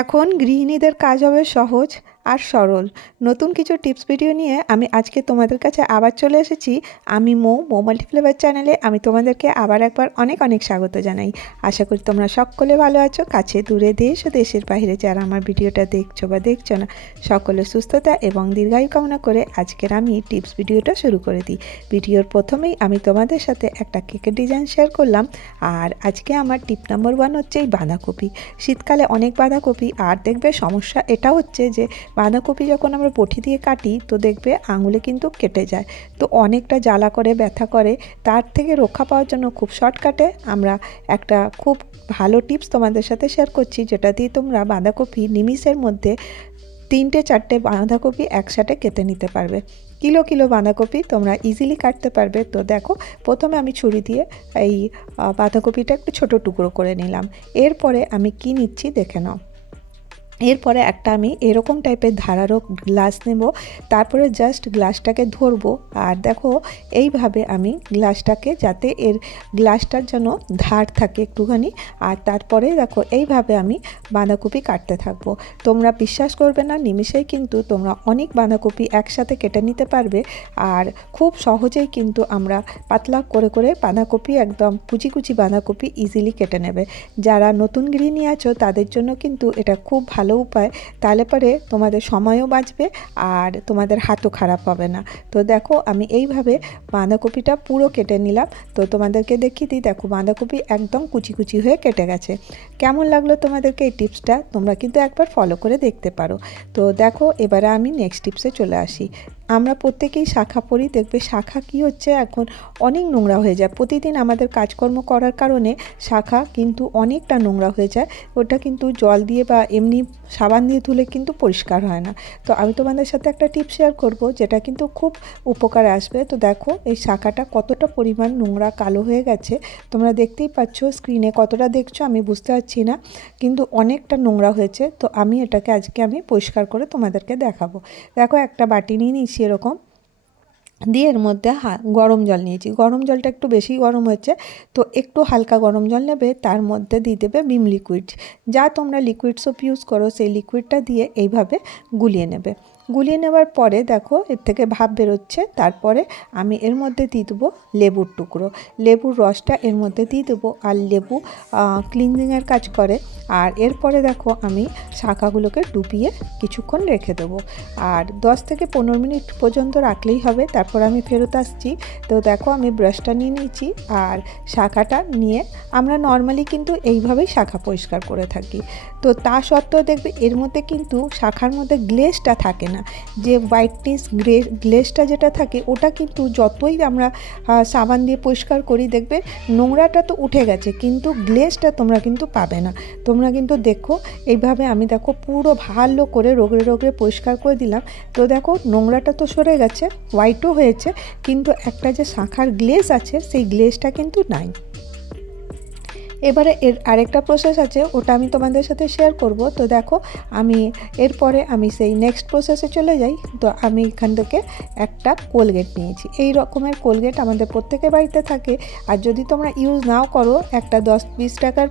এখন গৃহিণীদের কাজ হবে সহজ আর সরল। নতুন কিছু টিপস ভিডিও নিয়ে আমি আজকে তোমাদের কাছে আবার চলে এসেছি। আমি মৌ মাল্টিফ্লেভার চ্যানেলে আমি তোমাদেরকে আবার একবার অনেক অনেক স্বাগত জানাই। আশা করি তোমরা সকলে ভালো আছো। কাছে দূরে দেশ ও দেশের বাইরে যারা আমার ভিডিওটা দেখছো বা দেখছো না, সকলের সুস্থতা এবং দীর্ঘায়ু কামনা করে আজকের আমি টিপস ভিডিওটা শুরু করে দিই। ভিডিওর প্রথমেই আমি তোমাদের সাথে একটা কেকের ডিজাইন শেয়ার করলাম। আর আজকে আমার টিপ নাম্বার 1 হচ্ছে এই বাঁধাকপি। শীতকালে অনেক বাঁধাকপি, আর দেখবে সমস্যা এটা হচ্ছে যে বাঁধাকপি যখন আমরা বটি দিয়ে কাটি তো দেখবে আঙুলে কিন্তু কেটে যায়, তো অনেকটা জ্বালা করে, ব্যথা করে। তার থেকে রক্ষা পাওয়ার জন্য খুব শর্টকাটে আমরা একটা খুব ভালো টিপস তোমাদের সাথে শেয়ার করছি, যেটা দিয়ে তোমরা বাঁধাকপি নিমিষের মধ্যে 3-4টে বাঁধাকপি একসাথে কেটে নিতে পারবে। কিলো কিলো বাঁধাকপি তোমরা ইজিলি কাটতে পারবে। তো দেখো, প্রথমে আমি ছুরি দিয়ে এই বাঁধাকপিটা একটু ছোট টুকরো করে নিলাম। এরপরে আমি কি নিচ্ছি দেখে নাও। এরপরে একটা আমি এরকম টাইপের ধারালো গ্লাস নেব, তারপরে জাস্ট গ্লাসটাকে ধরবো। আর দেখো এইভাবে আমি গ্লাসটাকে, যাতে এর গ্লাসটার যেন ধার থাকে একটুখানি, আর তারপরে দেখো এইভাবে আমি বাঁধাকপি কাটতে থাকবো। তোমরা বিশ্বাস করবে না, নিমিষেই কিন্তু তোমরা অনেক বাঁধাকপি একসাথে কেটে নিতে পারবে। আর খুব সহজেই কিন্তু আমরা পাতলা করে করে বাঁধাকপি, একদম কুচি কুচি বাঁধাকপি ইজিলি কেটে নেবে। যারা নতুন গৃহিণী আছো তাদের জন্য কিন্তু এটা খুব ভালো উপায়। তাহলে পরে তোমাদের সময়ও বাঁচবে আর তোমাদের হাতও খারাপ হবে না। তো দেখো আমি এইভাবে বাঁধাকপিটা পুরো কেটে নিলাম। তো তোমাদেরকে দেখিয়ে দিই, দেখো বাঁধাকপি একদম কুচি কুচি হয়ে কেটে গেছে। কেমন লাগলো তোমাদেরকে এই টিপসটা? তোমরা কিন্তু একবার ফলো করে দেখতে পারো। তো দেখো এবারে আমি নেক্সট টিপসে চলে আসি। আমরা প্রত্যেকেই শাখা পরি, দেখবে শাখা কি হচ্ছে এখন অনেক নোংরা হয়ে যায়। প্রতিদিন আমাদের কাজকর্ম করার কারণে শাখা কিন্তু অনেকটা নোংরা হয়ে যায়। ওটা কিন্তু জল দিয়ে বা এমনি সাবান দিয়ে ধুলে কিন্তু পরিষ্কার হয় না। তো আমি তোমাদের সাথে একটা টিপ শেয়ার করব, যেটা কিন্তু খুব উপকারে আসবে। তো দেখো এই শাখাটা কতটা পরিমাণ নোংরা কালো হয়ে গেছে, তোমরা দেখতেই পাচ্ছ। স্ক্রিনে কতটা দেখছো আমি বুঝতে পারছি না, কিন্তু অনেকটা নোংরা হয়েছে। তো আমি এটাকে আজকে আমি পরিষ্কার করে তোমাদেরকে দেখাবো। দেখো একটা বাটি নিয়ে নিয়েছি এরকম, দিয়ে এর মধ্যে গরম জল নিয়েছি। গরম জলটা একটু বেশি গরম হচ্ছে, তো একটু হালকা গরম জল নেবে, তার মধ্যে দিয়ে দেবে ভিম লিকুইড। যা তোমরা লিকুইড সোপ ইউজ করো সেই লিকুইডটা দিয়ে এইভাবে গুলিয়ে নেবে। গুলিয়ে নেওয়ার পরে দেখো এর থেকে ভাপ বেরোচ্ছে। তারপরে আমি এর মধ্যে দিয়ে দেবো লেবুর টুকরো, লেবুর রসটা এর মধ্যে দিয়ে দেবো। আর লেবু ক্লিনজিংয়ের কাজ করে। আর এরপরে দেখো আমি শাখাগুলোকে ডুবিয়ে কিছুক্ষণ রেখে দেবো। আর 10 থেকে 15 মিনিট পর্যন্ত রাখলেই হবে। তারপর আমি ফেরত আসছি। তো দেখো আমি ব্রাশটা নিয়ে নিয়েছি আর শাখাটা নিয়ে, আমরা নর্মালি কিন্তু এইভাবেই শাখা পরিষ্কার করে থাকি। তো তা সত্ত্বেও দেখবে এর মধ্যে কিন্তু শাখার মধ্যে গ্লেজটা থাকে না। যে হোয়াইটনেস গ্লেজটা যেটা থাকে ওটা কিন্তু যতই আমরা সাবান দিয়ে পরিষ্কার করি, দেখবে নোংরাটা তো উঠে গেছে, কিন্তু গ্লেজটা তোমরা কিন্তু পাবে না। তোমরা কিন্তু দেখো এইভাবে আমি দেখো পুরো ভালো করে রগড়ে রগড়ে পরিষ্কার করে দিলাম। তো দেখো নোংরাটা তো সরে গেছে, হোয়াইটও হয়েছে, কিন্তু একটা যে শাখার গ্লেজ আছে সেই গ্লেজটা কিন্তু নাই। এবারে এর আরেকটা প্রসেস আছে, ওটা আমি তোমাদের সাথে শেয়ার করব। তো দেখো আমি এরপরে আমি সেই নেক্সট প্রসেসে চলে যাই। তো আমি এখান থেকে একটা কোলগেট নিয়েছি। এই রকমের কোলগেট আমাদের প্রত্যেকের বাড়িতে থাকে। আর যদি তোমরা ইউজ নাও করো, একটা 10-20 টাকার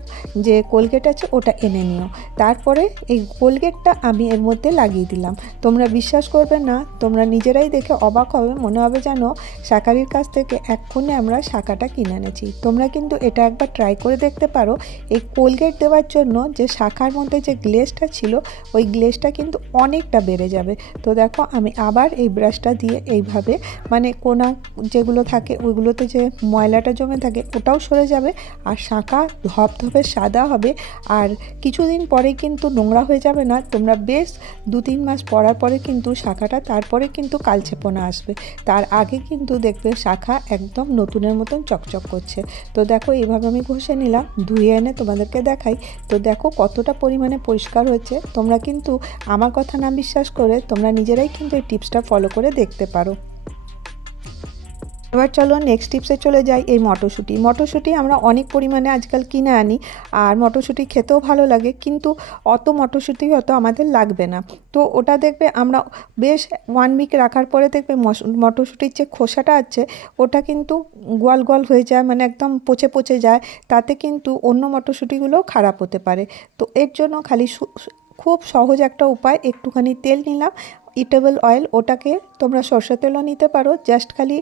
যে কোলগেট আছে ওটা এনে নিও। তারপরে এই কোলগেটটা আমি এর মধ্যে লাগিয়ে দিলাম। তোমরা বিশ্বাস করবে না, তোমরা নিজেরাই দেখে অবাক হবে, মনে হবে যেন শাকারির কাছ থেকে এক্ষুনি আমরা শাখাটা কিনে এনেছি। তোমরা কিন্তু এটা একবার ট্রাই করে দেখতে পারো। এই কোলগেট দেওয়ার জন্য যে শাখার মধ্যে যে গ্লেজটা ছিল ওই গ্লেজটা কিন্তু অনেকটা বেড়ে যাবে। তো দেখো আমি আবার এই ব্রাশটা দিয়ে এইভাবে, মানে কোনা যেগুলো থাকে ওইগুলোতে যে ময়লাটা জমে থাকে ওটাও সরে যাবে, আর শাখা ধপধপে সাদা হবে। আর কিছুদিন পরে কিন্তু নোংরা হয়ে যাবে না। তোমরা বেশ 2-3 মাস পরার পরে কিন্তু শাখাটা, তারপরে কিন্তু কালচেপনা আসবে। তার আগে কিন্তু দেখবে শাখা একদম নতুনের মতন চকচক করছে। তো দেখো এইভাবে আমি ঘষে নিলাম, ধুয়ে এনে তোমাদেরকে দেখাই। তো দেখো কতটা পরিমাণে পরিষ্কার হয়েছে। তোমরা কিন্তু আমার কথা না বিশ্বাস করে তোমরা নিজেরাই কিন্তু এই টিপসটা ফলো করে দেখতে পারো। এবার চলো নেক্সট টিপসে চলে যাই। এই মটরশুঁটি আমরা অনেক পরিমাণে আজকাল কিনে আনি, আর মটরশুঁটি খেতেও ভালো লাগে, কিন্তু অত মটরশুঁটি হয়তো আমাদের লাগবে না। তো ওটা দেখবে আমরা বেশ 1 উইক রাখার পরে দেখবে মটরশুঁটির যে খোসাটা আছে ওটা কিন্তু গোয়াল গোয়াল হয়ে যায়, মানে একদম পচে পচে যায়। তাতে কিন্তু অন্য মটরশুঁটিগুলোও খারাপ হতে পারে। তো এর জন্য খালি খুব সহজ একটা উপায়। একটুখানি তেল নিলাম, ইটেবল অয়েল, ওটাকে তোমরা সরষের তেলও নিতে পারো। জাস্ট খালি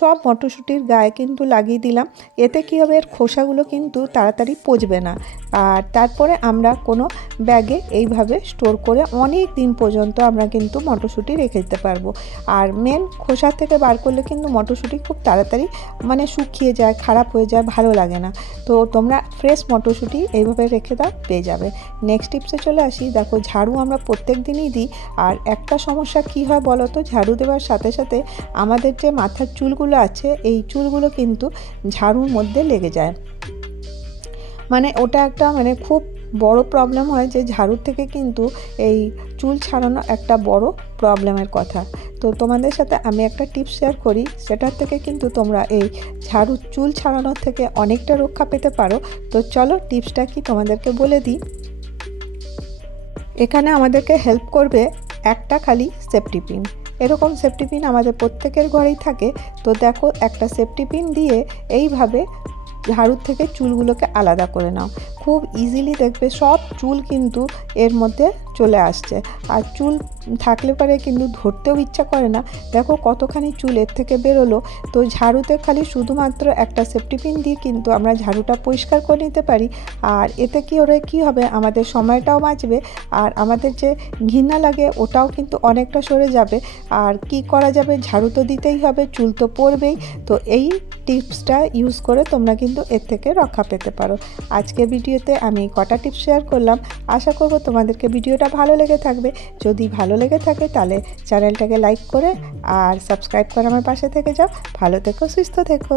সব মটরশুঁটির গায়ে কিন্তু লাগিয়ে দিলাম। এতে কী হবে, এর খোসাগুলো কিন্তু তাড়াতাড়ি পচবে না। আর তারপরে আমরা কোনো ব্যাগে এইভাবে স্টোর করে অনেক দিন পর্যন্ত আমরা কিন্তু মটরশুঁটি রেখে দিতে পারবো। আর মেন খোসা থেকে বার করলে কিন্তু মটরশুঁটি খুব তাড়াতাড়ি মানে শুকিয়ে যায়, খারাপ হয়ে যায়, ভালো লাগে না। তো তোমরা ফ্রেশ মটরশুঁটি এইভাবে রেখে দাও, পেয়ে যাবে। নেক্সট টিপসে চলে আসি। দেখো, ঝাড়ু আমরা প্রত্যেক দিনই দিই। আর একটা সমস্যা কি হয় বলো তো, ঝাড়ু দেওয়ার সাথে সাথে আমাদের যে মাথার চুলগুলো আছে, এই চুলগুলো কিন্তু ঝাড়ুর মধ্যে লেগে যায়। মানে ওটা একটা মানে খুব বড় প্রবলেম হয়, যে ঝাড়ুর থেকে কিন্তু এই চুল ছাড়ানো একটা বড় প্রবলেমের কথা। তো তোমাদের সাথে আমি একটা টিপস শেয়ার করি, সেটার থেকে কিন্তু তোমরা এই চুল ছাড়ানোর থেকে অনেকটা রক্ষা পেতে পারো। তো চলো টিপসটা কি তোমাদেরকে বলে দিই। এখানে আমাদেরকে হেল্প করবে একটা খালি সেফটি পিন। এরকম সেফটি পিন আমাদের প্রত্যেকের ঘরেই থাকে। তো দেখো, একটা সেফটি পিন দিয়ে এইভাবে ঝাড়ুর থেকে চুলগুলোকে আলাদা করে নাও। খুব ইজিলি দেখবে সব চুল কিন্তু এর মধ্যে চলে আসছে। আর চুল থাকলে পরে কিন্তু ধরতেও ইচ্ছা করে না। দেখো কতখানি চুল এর থেকে বেরোলো। তো ঝাড়ুতে খালি শুধুমাত্র একটা সেফটি পিন দিয়ে কিন্তু আমরা ঝাড়ুটা পরিষ্কার করে নিতে পারি। আর এতে কী হবে, আমাদের সময়টাও বাঁচবে, আর আমাদের যে ঘৃণা লাগে ওটাও কিন্তু অনেকটা সরে যাবে। আর কি করা যাবে, ঝাড়ু তো দিতেই হবে, চুল তো পড়বেই। তো এই টিপসটা ইউজ করে তোমরা কিন্তু এর থেকে রক্ষা পেতে পারো। আজকে ভিডিওতে আমি কটা টিপস শেয়ার করলাম। আশা করব তোমাদেরকে ভিডিওটা ভালো লেগে থাকবে। যদি ভালো লেগে থাকে তাহলে চ্যানেলটাকে লাইক করে আর সাবস্ক্রাইব করে আমার পাশে থেকে যাও। ভালো থেকো, সুস্থ থেকো।